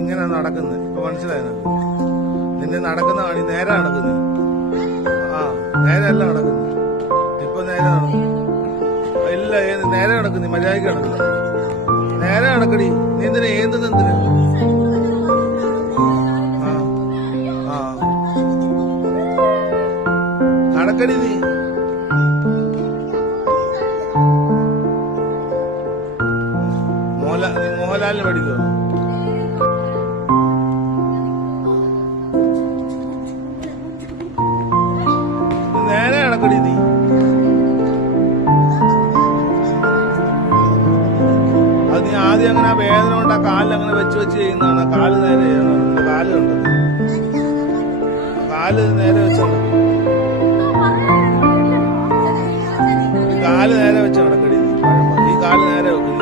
ഇങ്ങനെ നടക്കുന്നത്. ഇപ്പൊ മനസ്സിലായത് നിന്നെ നടക്കുന്ന കാണി. നേരെ നടക്കുന്നു. ആ നേരെ അല്ല നടക്കുന്നു. ഇപ്പൊ നേരെ നടക്കുന്നു. ഇല്ല നേരെ നടക്കുന്നു. മര്യാദക്ക് നടക്കുന്നു. നേരെ നടക്കടി. നീ എന്തിനാ എന്തിനാ? ആ ആ നടക്കടി നീ. മോഹൻലാലിന് പഠിക്കോ? നേരെ നടക്കടി നീ. അത് നീ ആദ്യം അങ്ങനെ ആ വേദന കൊണ്ട് ആ കാലിൽ അങ്ങനെ വെച്ച് ചെയ്യുന്നതാണ്. കാല് നേരെ ചെയ്യണം. കാല് കണ്ടത് കാല് നേരെ വെച്ചോണ്ട് കാല് നേരെ വെച്ച് നടക്കടി നീ. ഈ കാല് നേരെ വെക്കും.